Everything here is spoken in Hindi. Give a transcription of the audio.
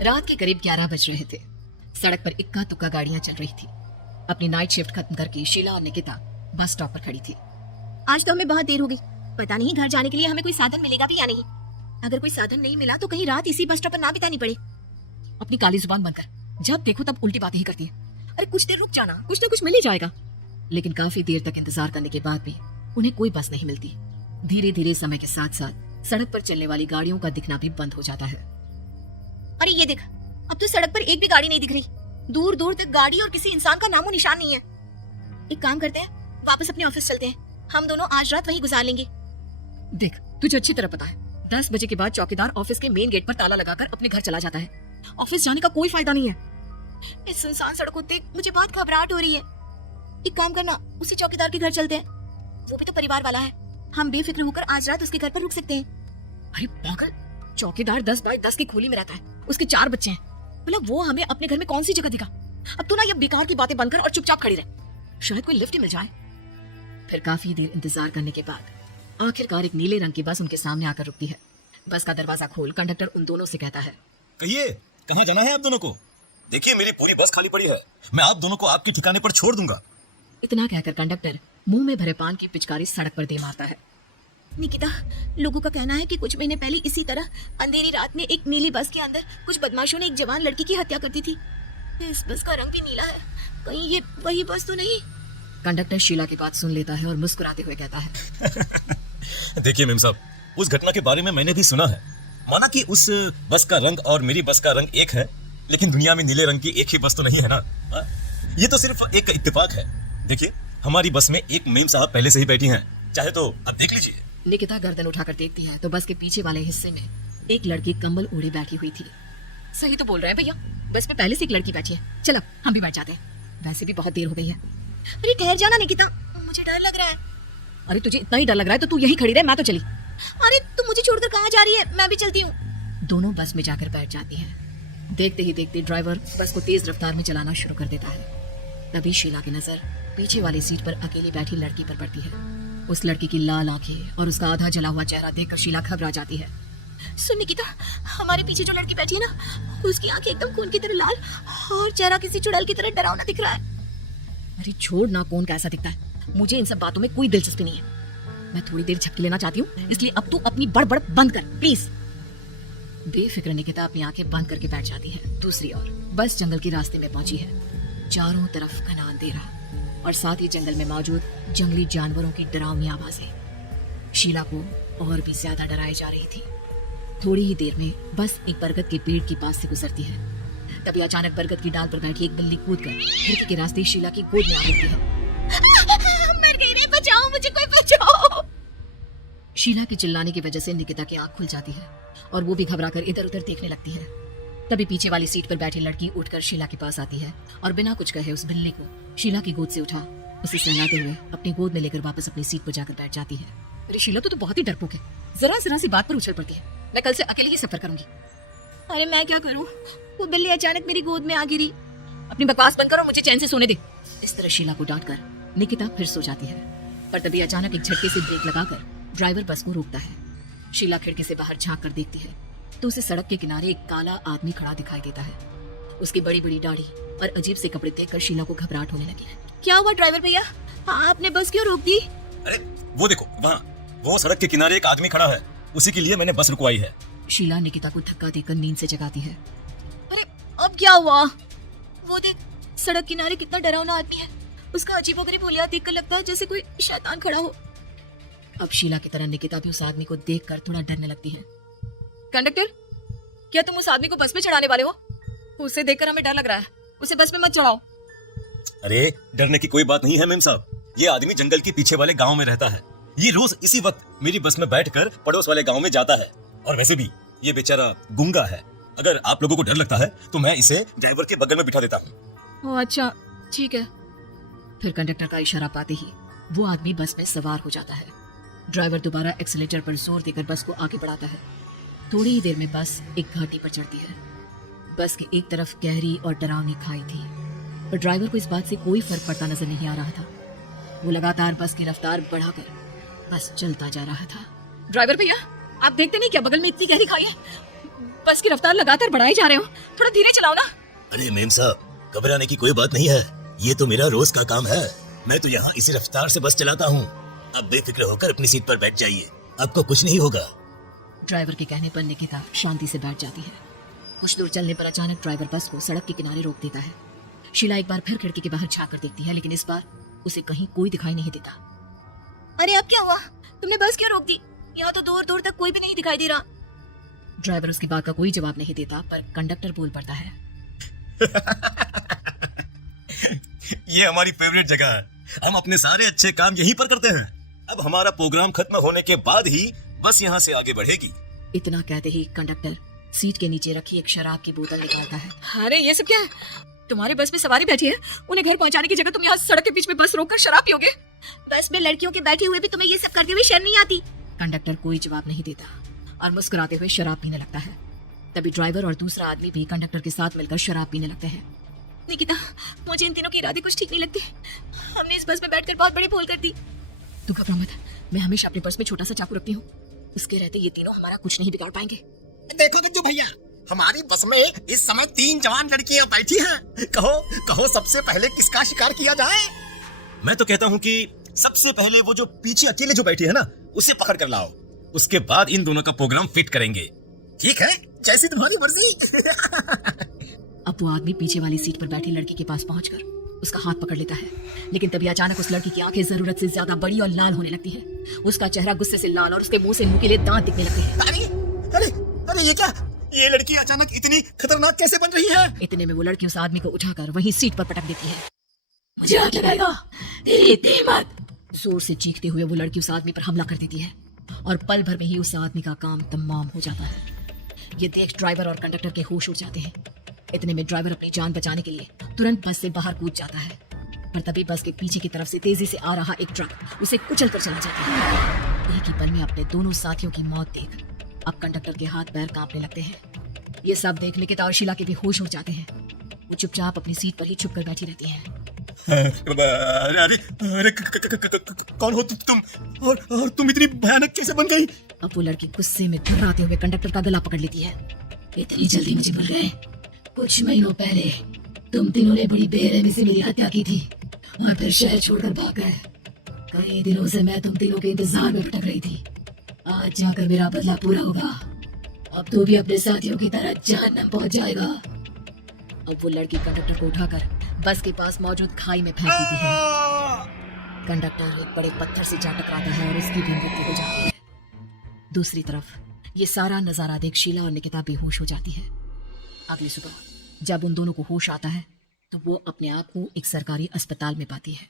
रात के करीब 11 बज रहे थे। सड़क पर इक्का तुक्का गाड़ियां चल रही थी। अपनी नाइट शिफ्ट खत्म करके शीला और निकिता बस स्टॉप पर खड़ी थी। आज तो हमें बहुत देर हो गई। पता नहीं घर जाने के लिए हमें कोई साधन मिलेगा भी या नहीं। अगर कोई साधन नहीं मिला तो कहीं रात इसी बस स्टॉप पर ना बितानी पड़े। अपनी काली जुबान बंद कर, जब देखो तब उल्टी बातें ही करती है। अरे कुछ देर रुक जाना, कुछ ना कुछ मिल ही जाएगा। लेकिन काफी देर तक इंतजार करने के बाद भी उन्हें कोई बस नहीं मिलती। धीरे धीरे समय के साथ साथ सड़क पर चलने वाली गाड़ियों का दिखना भी बंद हो जाता है। अरे ये देख, अब तो सड़क पर एक भी गाड़ी नहीं दिख रही। दूर दूर तक गाड़ी और किसी इंसान का नामो निशान नहीं है। एक काम करते हैं, वापस अपने ऑफिस चलते हैं। हम दोनों आज रात वहीं गुजार लेंगे। देख, तुझे अच्छी तरह पता है 10 बजे के बाद चौकीदार ऑफिस के मेन गेट पर ताला लगाकर अपने घर चला जाता है। ऑफिस जाने का कोई फायदा नहीं है। इस सुनसान सड़क को देख मुझे बहुत घबराहट हो रही है। एक काम करना, उसी चौकीदार के घर चलते हैं। वो भी तो परिवार वाला है। हम बेफिक्र होकर आज रात उसके घर पर रुक सकते हैं। अरे पागल, चौकीदार 10 बाय 10 की खोली में रहता है। उसके 4 बच्चे हैं। मतलब वो हमें अपने घर में कौन सी जगह देगा। अब तो ना ये बेकार की बातें बंद कर और चुपचाप खड़ी रहे। शायद कोई लिफ्ट मिल जाए। फिर काफी देर इंतजार करने के बाद आखिरकार एक नीले रंग की बस उनके सामने आकर रुकती है। बस का दरवाजा खोल कंडक्टर उन दोनों से कहता है, कहिए कहाँ जाना है आप दोनों को? देखिए मेरी पूरी बस खाली पड़ी है। मैं आप दोनों को आपके ठिकाने पर छोड़ दूंगा। इतना कहकर कंडक्टर मुंह में भरे पान की पिचकारी सड़क पर दे मारता है। निकिता, लोगों का कहना है कि कुछ महीने पहले इसी तरह अंधेरी रात में एक नीली बस के अंदर कुछ बदमाशों ने एक जवान लड़की की हत्या कर दी थी। इस बस का रंग भी नीला है। कहीं ये वही बस तो नहीं? कंडक्टर शीला की बात सुन लेता है और मुस्कुराते हुए कहता है, देखिए मेम साहब, उस घटना के बारे में मैंने भी सुना है। माना कि उस बस का रंग और मेरी बस का रंग एक है, लेकिन दुनिया में नीले रंग की एक ही बस तो नहीं है ना। ये तो सिर्फ एक इत्तेफाक है। देखिए हमारी बस में एक मेम साहब पहले से ही बैठी हैं। चाहे तो अब देख लीजिए। निकिता गर्दन उठाकर देखती है तो बस के पीछे वाले हिस्से में एक लड़की कंबल ओढ़े बैठी हुई थी। सही तो बोल रहे हैं भैया, बस में पहले से एक लड़की बैठी है। चलो हम भी बैठ जाते हैं, वैसे भी बहुत देर हो गई है। अरे ठहर जाना निकिता, मुझे डर लग रहा है। अरे तुझे इतना ही डर लग रहा है तो तू यहीं खड़ी रहे, मैं तो चली। अरे तू मुझे छोड़कर कहाँ जा रही है? मैं भी चलती हूँ। दोनों बस में जाकर बैठ जाती हैं। देखते ही देखते ड्राइवर बस को तेज रफ्तार में चलाना शुरू कर देता है। तभी शीला की नजर पीछे वाली सीट पर अकेली बैठी लड़की पर पड़ती है। उस लड़की की लाल आंखें और उसका आधा जला हुआ चेहरा देखकर शीला घबरा जाती है। सुन निकिता, हमारे पीछे जो लड़की बैठी है ना, उसकी आंखें एकदम खून की तरह लाल और चेहरा किसी चुड़ैल की तरह डरावना दिख रहा है। अरे छोड़ ना, कौन कैसा दिखता है, मुझे इन सब बातों में कोई दिलचस्पी नहीं है। मैं थोड़ी देर झपकी लेना चाहती हूँ, इसलिए अब तू अपनी बड़बड़ बंद कर प्लीज। बेफिक्र निकिता अपनी आंखें बंद करके बैठ जाती है। दूसरी ओर बस जंगल के रास्ते में पहुंची है। चारों तरफ घना अंधेरा और साथ ही जंगल में मौजूद जंगली जानवरों की डरावनी आवाजें शीला को और भी ज्यादा डराई जा रही थी। थोड़ी ही देर में बस एक बरगद के पेड़ के पास से गुजरती है। तभी अचानक बरगद की डाल पर बैठी एक बिल्ली कूदकर खिड़की के रास्ते शीला की गोद में आ गिरती है। मर गई रे, बचाओ मुझे, कोई बचाओ। शीला के चिल्लाने की वजह से निकिता की आंख खुल जाती है और वो भी घबराकर इधर उधर देखने लगती है। तभी पीछे वाली सीट पर बैठी लड़की उठकर शीला के पास आती है और बिना कुछ कहे उस बिल्ली को शीला की गोद से उठा उसे सहलाते हुए अपनी गोद में लेकर वापस अपनी सीट पर जाकर बैठ जाती है। अरे शीला तो बहुत ही डरपोक है, जरा जरा सी बात पर उछल पड़ती है। मैं कल से अकेले ही सफर करूंगी। अरे मैं क्या करूं? वो बिल्ली अचानक मेरी गोद में आ गिरी। अपनी बकवास बंद करो, मुझे चैन से सोने दे। इस तरह शीला को डांट कर निकिता फिर सो जाती है। पर तभी अचानक एक झटके से ब्रेक लगाकर ड्राइवर बस को रोकता है। शीला खिड़की से बाहर झांक कर देखती है तो उसे सड़क के किनारे एक काला आदमी खड़ा दिखाई देता है। उसकी बड़ी बड़ी दाढ़ी और अजीब से कपड़े देखकर शीला को घबराहट होने लगी। क्या हुआ ड्राइवर भैया? हाँ, आपने बस क्यों रोक दी? अरे वो देखो, वो सड़क के किनारे एक आदमी खड़ा है, उसी के लिए मैंने बस रुकवाई है। शीला निकिता को धक्का देकर नींद से जगाती है। अरे अब क्या हुआ? वो देख, सड़क किनारे कितना डरावना आदमी है। उसका अजीबोगरीब हुलिया देखकर लगता है जैसे कोई शैतान खड़ा हो। अब शीला की तरह निकिता भी उस आदमी को देखकर थोड़ा डरने लगती है। कंडक्टर, क्या तुम उस आदमी को बस में चढ़ाने वाले हो? उसे देखकर हमें डर लग रहा है, उसे बस में मत चढ़ाओ। अरे डरने की कोई बात नहीं है मेम साहब। ये आदमी जंगल के पीछे वाले गांव में रहता है। ये रोज इसी वक्त मेरी बस में बैठकर पड़ोस वाले गांव में जाता है। और वैसे भी ये बेचारा गूंगा है। अगर आप लोगों को डर लगता है तो मैं इसे ड्राइवर के बगल में बिठा देता हूँ। ओह अच्छा, ठीक है। फिर कंडक्टर का इशारा पाते ही वो आदमी बस में सवार हो जाता है। ड्राइवर दोबारा एक्सीलेटर पर जोर देकर बस को आगे बढ़ाता है। थोड़ी ही देर में बस एक घाटी पर चढ़ती है। बस के एक तरफ गहरी और डरावनी खाई थी, पर ड्राइवर को इस बात से कोई फर्क पड़ता नजर नहीं आ रहा था। वो लगातार बस की रफ्तार बढ़ाकर बस चलता जा रहा था। ड्राइवर भैया, आप देखते नहीं क्या बगल में इतनी गहरी खाई है? बस की रफ्तार लगातार बढ़ाई जा रहे हो, थोड़ा धीरे चलाओ ना। अरे मेम साहब, घबराने की कोई बात नहीं है, ये तो मेरा रोज का काम है। मैं तो यहाँ इसी रफ्तार से बस चलाता हूँ। अब बेफिक्र होकर अपनी सीट पर बैठ जाइए, आपको कुछ नहीं होगा। ड्राइवर के कहने पर निकिता शांति से बैठ जाती है। कुछ दूर चलने पर अचानक ड्राइवर बस को सड़क के किनारे रोक देता है। शीला एक बार फिर खिड़की के बाहर झांक कर देखती है, लेकिन इस बार उसे कहीं कोई दिखाई नहीं देता। अरे अब क्या हुआ? तुमने बस क्यों रोक दी? यहाँ तो दूर दूर तक कोई भी नहीं दिखाई दे रहा। ड्राइवर उसकी बात का कोई जवाब नहीं देता, पर कंडक्टर बोल पड़ता है। ये हमारी फेवरेट जगह है, हम अपने सारे अच्छे काम यहीं पर करते हैं। अब हमारा प्रोग्राम खत्म होने के बाद ही बस यहाँ से आगे बढ़ेगी। इतना कहते ही कंडक्टर सीट के नीचे रखी एक शराब की बोतल निकालता है। अरे ये सब क्या है? तुम्हारे बस में सवारी बैठी है, उन्हें घर पहुंचाने की जगह तुम यहाँ सड़क के बीच में बस रोककर शराब पियोगे? बस में लड़कियों के बैठे हुए भी तुम्हें ये सब करते हुए शर्म नहीं आती? कंडक्टर कोई जवाब नहीं देता और मुस्कुराते हुए शराब पीने लगता है। तभी ड्राइवर और दूसरा आदमी भी कंडक्टर के साथ मिलकर शराब पीने लगते हैं। निकिता, मुझे इन तीनों के इरादे कुछ ठीक नहीं लगते। हमने इस बस में बैठकर बहुत बड़ी भूल कर दी। तू घबरा मत, मैं हमेशा अपने पर्स में छोटा सा चाकू रखती हूँ। उसके रहते ये तीनों हमारा कुछ नहीं बिगाड़ पाएंगे। देखो गज्जू भैया, हमारी बस में इस समय 3 जवान लड़कियां बैठी हैं। कहो कहो सबसे पहले किसका शिकार किया जाए? मैं तो कहता हूँ कि सबसे पहले वो जो पीछे अकेले जो बैठी है ना, उसे पकड़ कर लाओ। उसके बाद इन दोनों का प्रोग्राम फिट करेंगे। ठीक है, जैसी तुम्हारी मर्जी। अब वो आदमी पीछे वाली सीट पर बैठी लड़की के पास पहुंचकर उसका हाथ पकड़ लेता है, लेकिन तभी अचानक उस लड़की की आंखें जरूरत से ज्यादा बड़ी और लाल होने लगती है। उसका चेहरा गुस्से से लाल और उसके मुंह से नुकीले दांत दिखने लगते हैं। अरे अरे अरे ये क्या? ये लड़की अचानक इतनी खतरनाक कैसे बन रही है? इतने में वो लड़की उस आदमी को उठाकर वहीं सीट पर पटक देती है। मुझे हाथ लगाएगा, तेरी इतनी हिम्मत! जोर से चीखते हुए वो लड़की उस आदमी पर हमला कर देती है और पल भर में ही उस आदमी का काम तमाम हो जाता है। ये देख ड्राइवर और कंडक्टर के होश उड़ जाते हैं। इतने में ड्राइवर अपनी जान बचाने के लिए तुरंत बस से बाहर कूद जाता है, पर तभी बस के पीछे की तरफ से तेजी से आ रहा एक ट्रक उसे कुचल कर चला जाता है। एक ही पल में अपने दोनों साथियों की मौत देख अब कंडक्टर के हाथ पैर कांपने लगते हैं। ये सब देख निकिता और शीला के भी होश उड़ जाते हैं। वो चुपचाप अपनी सीट पर ही छुप कर बैठी रहती हैं। अरे अरे अरे कौन हो तुम? और तुम इतनी भयानक कैसे बन गई? अब वो लड़की गुस्से में घबराते हुए कंडक्टर का गला पकड़ लेती है। इतनी जल्दी मुझे भूल गए? कुछ महीनों पहले तुम तीनों ने बड़ी बेरहमी से मेरी हत्या की थी और फिर शहर छोड़कर भाग गए। कई दिनों से मैं तुम तीनों के इंतजार में भटक रही थी। आज जाकर मेरा बदला पूरा होगा। अब तू भी अपने साथियों की तरह जहन्नम पहुंच जाएगा। अब वो लड़की कंडक्टर को उठाकर बस के पास मौजूद खाई में फेंक देती है। कंडक्टर एक बड़े पत्थर से जा टकराता है और उसकी भी मृत्यु हो जाती है। दूसरी तरफ ये सारा नजारा देख शीला और निकिता बेहोश हो जाती है। अगली सुबह जब उन दोनों को होश आता है तो वो अपने आप को एक सरकारी अस्पताल में पाती है।